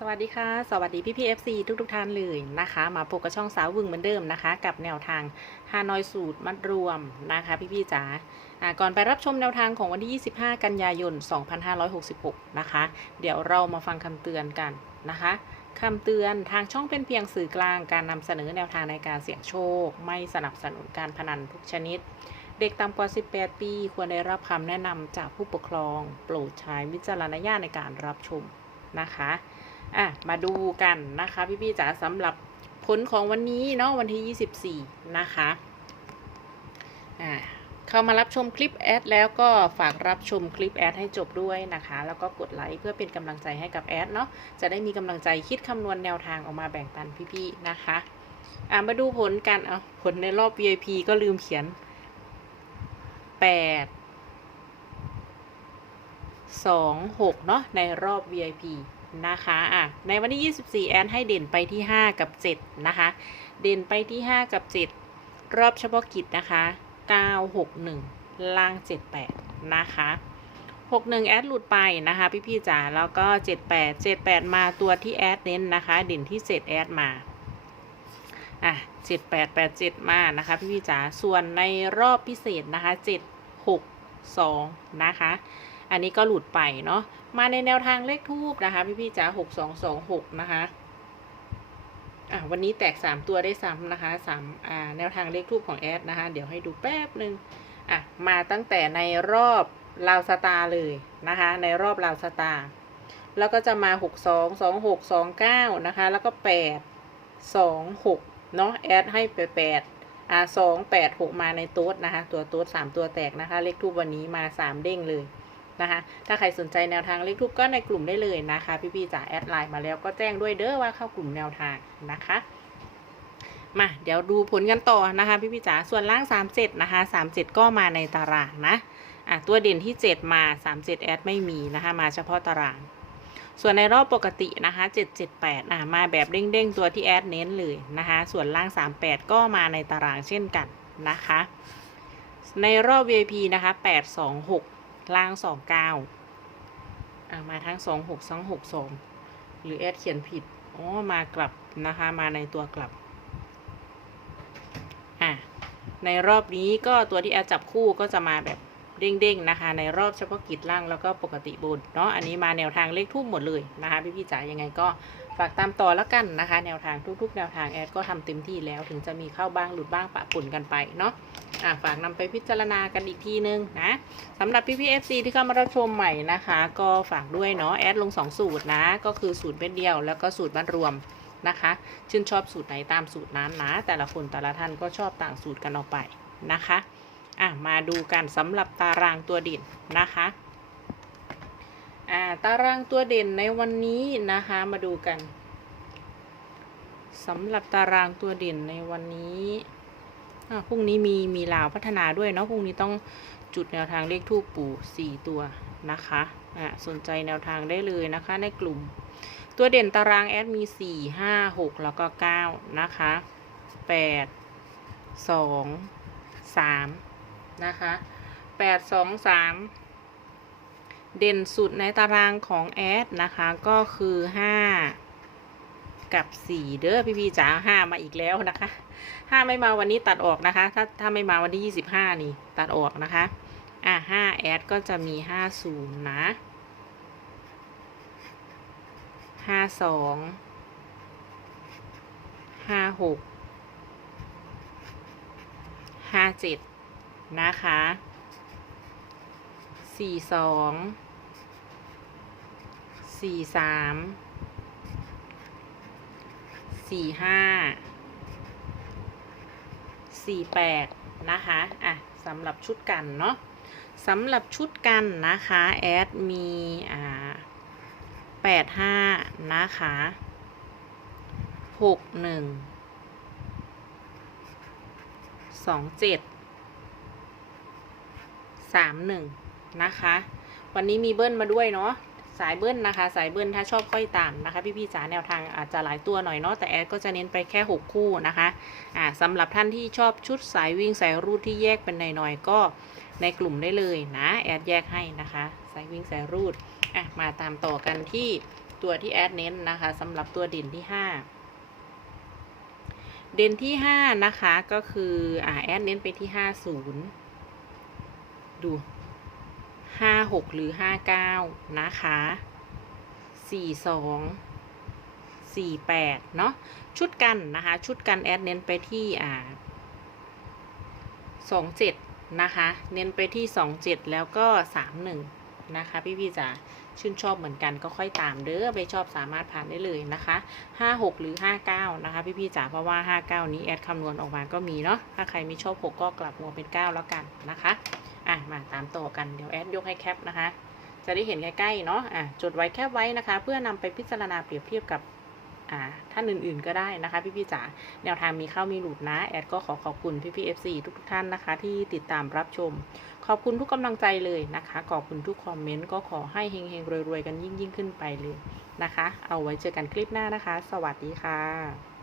สวัสดีค่ะ สวัสดีพี่พีเอฟซีทุกทุกๆท่านเลยนะคะ มาพบกับช่องสาววึงเหมือนเดิมนะคะ กับแนวทางฮานอยสูตรมัดรวมนะคะ พี่พี่จ๋าอ่าก่อนไปรับชมแนวทางของวันที่ 25 กันยายน 2566 นะคะ เดี๋ยวเรามาฟังคำเตือนกันนะคะคำเตือนทางช่องเป็นเพียงสื่อกลางการนำเสนอแนวทางในการเสี่ยงโชค ไม่สนับสนุนการพนันทุกชนิด เด็กต่ำกว่า 18 ปี ควรได้รับคำแนะนำจากผู้ปกครอง โปรดใช้วิจารณญาณในการรับชมนะคะ อะมาดูกันนะคะ พี่ๆจ๋าสำหรับผลของวันนี้เนาะวันที่ 24 นะคะอ่าเข้ามารับชมคลิปแอดแล้วก็ฝากรับชมคลิปแอดให้จบด้วยนะคะ แล้วก็กดไลค์เพื่อเป็นกำลังใจให้กับแอดเนาะจะได้มีกำลังใจคิดคำนวณแนวทางออกมาแบ่งปันพี่ๆนะคะอ่ามาดูผลกันเอาผลในรอบ VIP ก็ลืมเขียน 8 2 6เนาะในรอบ VIP นะคะอะในวันที่ 24 แอนให้เด่นไปที่ 5 กับ 7 นะคะ เด่นไปที่ 5 กับ 7 รอบเฉพาะกิจนะคะ 961 ล่าง 78 นะคะ 61 แอดหลุดไปนะคะพี่ๆจ๋าแล้วก็ 78 78 มาตัวที่แอดเน้นนะคะ เด่นที่ 7 แอดมาอะ78 87 มานะคะพี่ๆจ๋าส่วนในรอบพิเศษนะคะ 7 6 2 นะคะ อันนี้ก็หลุดไปเนาะมาในแนวทางเลขทูบนะคะ พี่ๆจ๋าหกสองสองหกนะคะอะวันนี้แตกสามตัวได้ซ้ำนะคะสามอ่าแนวทางเลขทูบของแอดนะคะ เดี๋ยวให้ดูแป๊บหนึ่งอะมาตั้งแต่ในรอบลาวสตาเลยนะคะ ในรอบลาวสตาแล้วก็จะมาหกสองสองหกสองเก้านะคะ แล้วก็แปดสองหกเนาะแอดให้ไปแปดอ่าสองแปดหกมาในโต๊ดนะคะ ตัวโต๊ดสามตัวแตกนะคะ เลขทูบวันนี้มาสามเด้งเลย นะคะถ้าใครสนใจแนวทางเลขทูบก็ในกลุ่มได้เลยนะคะ พี่ๆจ๋าแอดไลน์มาแล้วก็แจ้งด้วยเด้อว่าเข้ากลุ่มแนวทางนะคะมาเดี๋ยวดูผลกันต่อนะคะพี่ๆจ๋าส่วนล่าง 37 นะคะ 37 ก็มาในตารางนะอะตัวเด่นที่ 7 มา 37 แอดไม่มีนะคะ มาเฉพาะตาราง ส่วนในรอบปกตินะคะ 778อะมาแบบเด้งๆ ตัวที่แอดเน้นเลยนะคะ ส่วนล่าง 38 ก็มาในตารางเช่นกันนะคะ ในรอบ VIP นะคะ 826 ล่าง29อะมาทั้ง26ทั้ง62หรือแอดเขียนผิดอ๋อมากลับนะคะมาในตัวกลับอะในรอบนี้ก็ตัวที่แอดจับคู่ก็จะมาแบบเด้งๆนะคะ ในรอบเฉพาะกิจล่างแล้วก็ปกติบนเนาะอันนี้มาแนวทางเลขทุ่มหมดเลยนะคะพี่พี่ๆจ๋ายังไงก็ ฝากตามต่อแล้วกันนะคะ แนวทางทุกๆ แนวทางแอดก็ทำเต็มที่แล้วถึงจะมีเข้าบ้างหลุดบ้างปะปุ่นกันไปเนาะอะฝากนำไปพิจารณากันอีกทีนึงนะสำหรับพี่พี่เอฟซีที่เข้ามารับชมใหม่นะคะ ก็ฝากด้วยเนาะแอดลงสองสูตรนะ ก็คือสูตรเม็ดเดียวแล้วก็สูตรมัดรวมนะคะ ชื่นชอบสูตรไหนตามสูตรนั้นนะ แต่ละคนแต่ละท่านก็ชอบต่างสูตรกันออกไปนะคะอะมาดูกันสำหรับตารางตัวด่นนะคะ อ่าตารางตัวเด่นในวันนี้นะคะมาดูกันสำหรับตารางตัวเด่นในวันนี้พรุ่งนี้มีมีลาวพัฒนาด้วยเนาะพรุ่งนี้ต้องจุดแนวทางเลขทูปปู่สี่ตัวนะคะอะสนใจแนวทางได้เลยนะคะในกลุ่ม ตัวเด่นตารางแอดมี 4 5 6 แล้วก็ 9 นะคะ 8 2 3 นะคะ 8 2 3 เด่นสุดในตารางของแอดนะคะก็คือ 5 กับ 4 เด้อพี่พี่ๆจ๋า5 มาอีกแล้วนะคะ 5 ไม่มาวันนี้ตัดออกนะคะ ถ้าถ้าไม่มาวันที่ 25 นี่ตัดออกนะคะ อะ5แอดก็จะมี 50 นะห้าสองห้าหกห้าเจ็ดนะคะ สี่สองสี่สามสี่ห้าสี่แปดนะคะอะสำหรับชุดกันเนาะสำหรับชุดกันนะคะแอดมีอ่าแปดห้านะคะหกหนึ่งสองเจ็ดสามหนึ่ง นะคะ วันนี้มีเบิ้ลมาด้วยเนาะสายเบิ้ลนะคะ สายเบิ้ลถ้าชอบค่อยตามนะคะ พี่ๆจ๋าแนวทางอาจจะหลายตัวหน่อยเนาะแต่แอดก็จะเน้นไปแค่ 6 คู่นะคะอ่าสำหรับท่านที่ชอบชุดสายวิ่งสายรูดที่แยกเป็นหน่อยๆก็ในกลุ่มได้เลยนะแอดแยกให้นะคะ สายวิ่งสายรูดอะมาตามต่อกันที่ตัวที่แอดเน้นนะคะสำหรับตัวเด่นที่ห้าเด่นที่ห้านะคะก็คืออ่าแอดเน้นไปที่ห้าศูนย์ดู ห้าหกหรือห้าเก้านะคะสี่สองสี่แปดเนาะชุดกันนะคะ ชุดกันแอดเน้นไปที่อ่าสองเจ็ดนะคะ เน้นไปที่สองเจ็ดแล้วก็สามหนึ่งนะคะพี่พี่จ๋าชื่นชอบเหมือนกันก็ค่อยตามเด้อไปชอบสามารถผ่านได้เลยนะคะห้าหกหรือห้าเก้านะคะ พี่พี่จ๋าเพราะว่าห้าเก้านี้แอดคำนวณออกมาก็มีเนาะถ้าใครไม่ชอบหกก็กลับหัวเป็นเก้าแล้วกันนะคะ อะมาตามต่อกันเดี๋ยวแอดยกให้แคปนะคะ จะได้เห็นใกล้ๆเนาะอะจดไว้แคปไว้นะคะ เพื่อนำไปพิจารณาเปรียบเทียบกับอ่าท่านอื่นๆก็ได้นะคะ พี่พี่ๆจ๋าแนวทางมีเข้ามีหลุดนะ แอดก็ขอขอบคุณพี่พี่เอฟซีทุกๆท่านนะคะ ที่ติดตามรับชม ขอบคุณทุกกำลังใจเลยนะคะ ขอบคุณทุกคอมเมนต์ก็ขอให้เฮงๆรวยๆกันยิ่งๆ ขึ้นไปเลยนะคะ เอาไว้เจอกันคลิปหน้านะคะ สวัสดีค่ะ